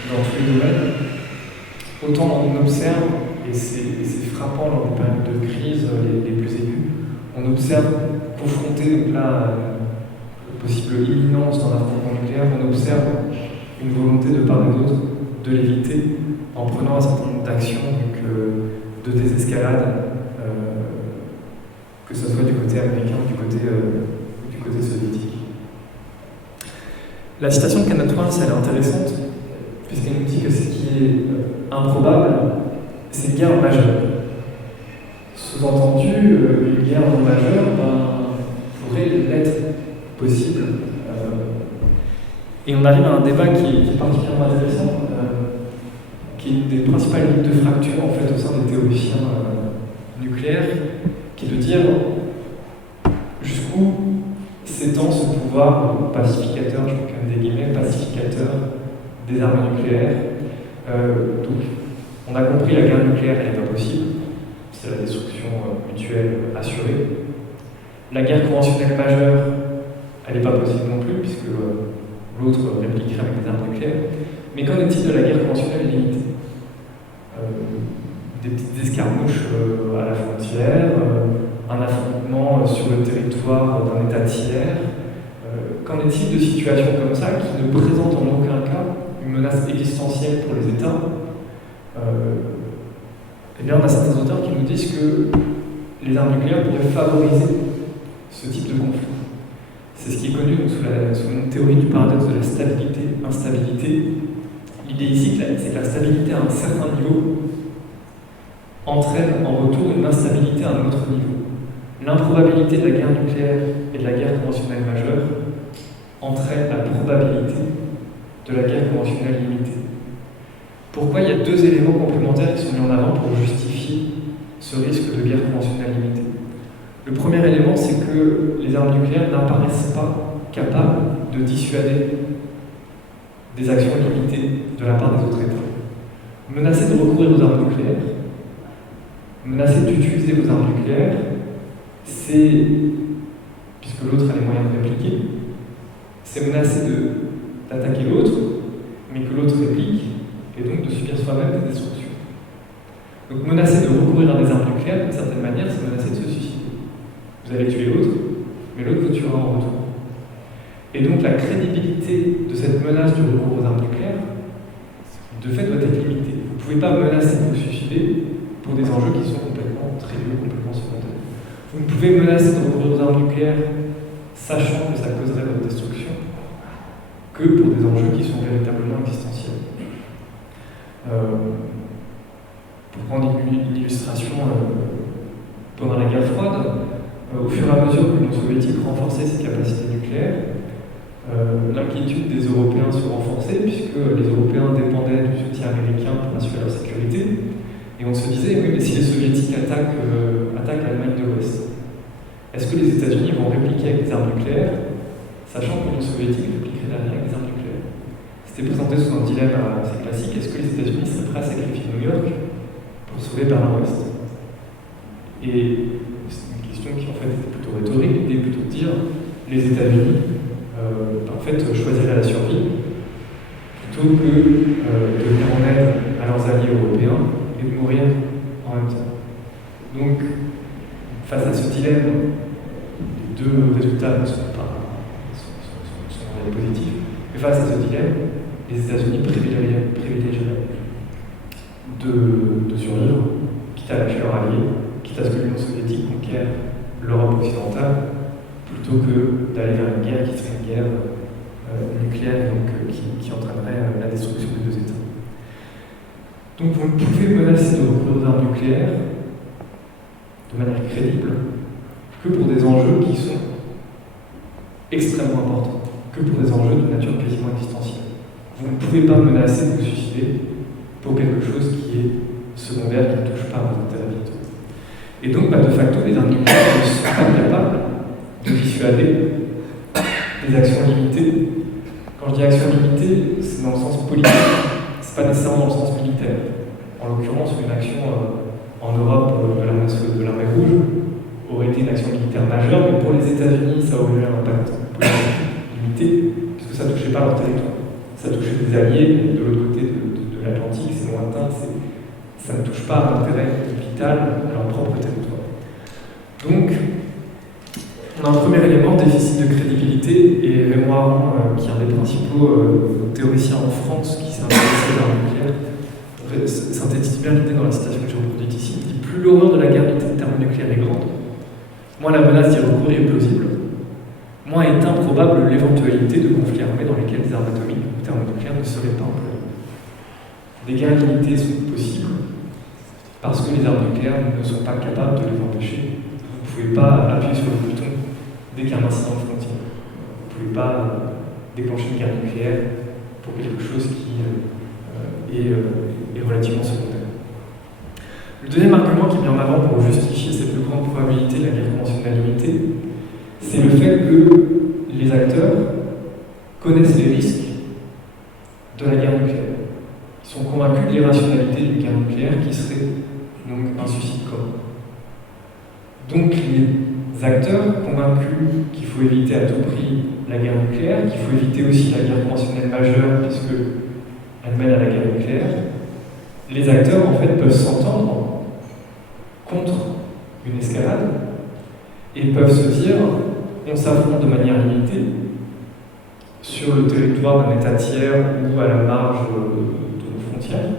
dans tous les domaines, autant on observe, et c'est frappant lors des périodes de crise les plus aiguës, on observe, confronté donc là à une possible imminence dans l'affrontement nucléaire, on observe une volonté de part et d'autre de l'éviter en prenant un certain nombre d'actions de désescalade, que ce soit du côté américain ou du côté soviétique. La citation de Kenneth Rounds, elle est intéressante, puisqu'elle nous dit que ce qui est improbable, c'est une guerre majeure. Sous-entendu, une guerre non majeure pourrait l'être possible. Et on arrive à un débat qui est particulièrement intéressant, qui est une des principales lignes de fracture en fait, au sein des théoriciens nucléaires, qui est de dire jusqu'où s'étend ce pouvoir pacificateur, je mets quand même des guillemets, pacificateur des armes nucléaires. Donc, on a compris, la guerre nucléaire, elle n'est pas possible, c'est la destruction mutuelle assurée. La guerre conventionnelle majeure, elle n'est pas possible non plus, puisque l'autre répliquerait avec des armes nucléaires. Mais qu'en est-il de la guerre conventionnelle limitée? Des petites escarmouches à la frontière, un affrontement sur le territoire d'un État tiers. Qu'en est-il de situations comme ça qui ne présentent en aucun cas une menace existentielle pour les États? Eh bien, on a certains auteurs qui nous disent que les armes nucléaires pourraient favoriser ce type de conflit. C'est ce qui est connu donc, sous une théorie du paradoxe de la stabilité-instabilité. L'idée ici, c'est que la stabilité à un certain niveau entraîne en retour une instabilité à un autre niveau. L'improbabilité de la guerre nucléaire et de la guerre conventionnelle majeure entraîne la probabilité de la guerre conventionnelle limitée. Pourquoi il y a deux éléments complémentaires qui sont mis en avant pour justifier ce risque de guerre conventionnelle limitée? Le premier élément, c'est que les armes nucléaires n'apparaissent pas capables de dissuader des actions limitées de la part des autres États. Menacer de recourir aux armes nucléaires, menacer d'utiliser vos armes nucléaires, c'est, puisque l'autre a les moyens de répliquer, c'est menacer d'attaquer l'autre, mais que l'autre réplique, et donc de subir soi-même des destructions. Donc menacer de recourir à des armes nucléaires, d'une certaine manière, c'est menacer de se suicider. Vous allez tuer l'autre, mais l'autre vous tuera en retour. Et donc la crédibilité de cette menace du recours aux armes nucléaires, de fait, doit être limitée. Vous ne pouvez pas menacer de vous suicider pour des enjeux qui sont complètement triviaux, complètement secondaires. Vous ne pouvez menacer de recourir aux armes nucléaires sachant que ça causerait notre destruction, que pour des enjeux qui sont véritablement existentiels. Pour prendre une illustration, pendant la guerre froide, au fur et à mesure que l'Union soviétique renforçait ses capacités nucléaires, l'inquiétude des Européens se renforçait, puisque les Européens dépendaient du soutien américain pour assurer leur sécurité. Et on se disait, oui, mais si les Soviétiques attaquent l'Allemagne de l'Ouest, est-ce que les États-Unis vont répliquer avec des armes nucléaires, sachant que l'Union soviétique répliquerait derrière avec des armes nucléaires? C'était présenté sous un dilemme assez classique: est-ce que les États-Unis seraient prêts à sacrifier New York pour sauver Berlin-Ouest? Et c'est une question qui en fait était plutôt rhétorique, l'idée plutôt de dire les États-Unis en fait choisiraient la survie plutôt que de venir en aide à leurs alliés européens et de mourir en même temps. Donc, face à ce dilemme, les deux résultats ne sont pas positifs, mais face à ce dilemme, les États-Unis privilégieraient de survivre, quitte à lâcher leurs alliés, quitte à ce que l'Union soviétique conquiert l'Europe occidentale, plutôt que d'aller vers une guerre qui serait une guerre nucléaire, donc qui entraînerait la destruction des deux États. Donc vous ne pouvez menacer de recourir aux armes nucléaires de manière crédible que pour des enjeux qui sont extrêmement importants, que pour des enjeux de nature quasiment existentielle. Vous ne pouvez pas menacer de vous suicider pour quelque chose qui est secondaire, qui ne touche pas à vos intérêts vitaux. Et donc, de facto, les armes nucléaires ne sont pas capables de dissuader des actions limitées. Quand je dis actions limitées, c'est dans le sens politique, c'est pas nécessairement dans le sens militaire. En l'occurrence, une action en Europe de l'armée rouge aurait été une action militaire majeure, mais pour les États-Unis, ça aurait eu un impact politique limité, puisque ça ne touchait pas leur territoire. Ça touchait des alliés de l'autre côté de l'Atlantique, c'est lointain, ça ne touche pas à l'intérêt vital à leur propre territoire. Donc, on a un premier élément, déficit de crédibilité, et Raymond Aron, qui est un des principaux théoriciens en France qui s'est intéressé à l'arme nucléaire, synthétise bien l'idée dans la citation que j'ai reproduite ici. Il dit: plus l'horreur de la guerre thermonucléaire est grande, moins la menace d'y recourir est plausible, moins est improbable l'éventualité de conflits armés dans lesquels des armes atomiques ou thermonucléaires ne seraient pas employées. Des guerres limitées sont possibles parce que les armes nucléaires ne sont pas capables de les empêcher. Vous ne pouvez pas appuyer sur le bouton dès qu'il y a un incident de frontière. Vous ne pouvez pas déclencher une guerre nucléaire pour quelque chose qui est relativement secondaire. Le deuxième argument qui est mis en avant pour justifier cette plus grande probabilité de la guerre conventionnelle limitée, c'est le fait que les acteurs connaissent les risques de la guerre nucléaire. Ils sont convaincus de l'irrationalité d'une guerre nucléaire qui serait donc un suicide commun. Donc les acteurs convaincus qu'il faut éviter à tout prix la guerre nucléaire, qu'il faut éviter aussi la guerre conventionnelle majeure puisque elle mène à la guerre nucléaire, les acteurs en fait peuvent s'entendre contre une escalade et peuvent se dire: on s'affronte de manière limitée sur le territoire d'un État tiers ou à la marge de nos frontières,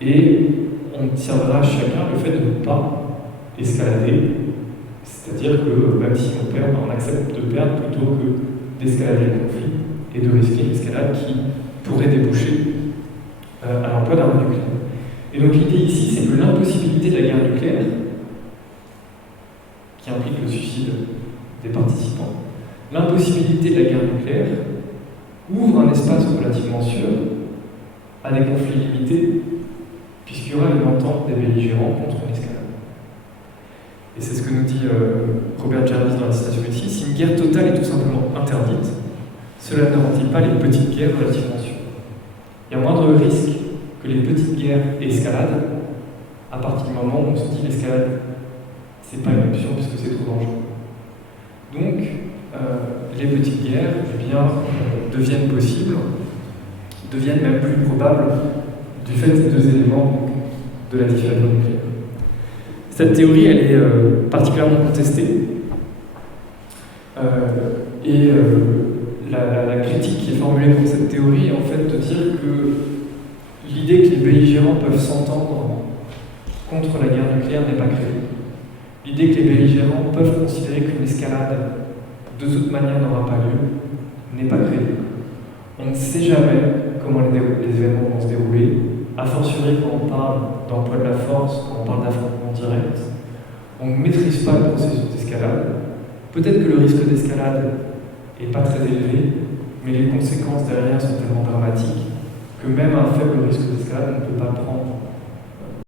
et on tiendra chacun le fait de ne pas escalader, c'est-à-dire que même si on perd, on accepte de perdre plutôt que d'escalader le conflit et de risquer une escalade qui pourrait déboucher à l'emploi d'armes nucléaires. Et donc l'idée ici, c'est que l'impossibilité de la guerre nucléaire, qui implique le suicide des participants, l'impossibilité de la guerre nucléaire ouvre un espace relativement sûr à des conflits limités, puisqu'il y aura une entente des belligérants contre une escalade. Et c'est ce que nous dit Robert Jarvis dans la citation ici: si une guerre totale est tout simplement interdite, cela ne rend-il pas les petites guerres relativement sûres? Il y a moindre risque que les petites guerres et escalades à partir du moment où on se dit l'escalade, c'est pas une option puisque c'est trop dangereux. Donc, les petites guerres deviennent possibles, deviennent même plus probables du fait des deux éléments de la dissuasion nucléaire. Cette théorie, elle est particulièrement contestée, et la critique qui est formulée pour cette théorie est en fait de dire que l'idée que les belligérants peuvent s'entendre contre la guerre nucléaire n'est pas crédible. L'idée que les belligérants peuvent considérer qu'une escalade de toute manière n'aura pas lieu, n'est pas crédible. On ne sait jamais comment les événements vont se dérouler, a fortiori quand on parle d'emploi de la force, quand on parle d'affrontement direct. On ne maîtrise pas le processus d'escalade. Peut-être que le risque d'escalade n'est pas très élevé, mais les conséquences derrière sont tellement dramatiques que même un faible risque d'escalade, on ne peut pas le prendre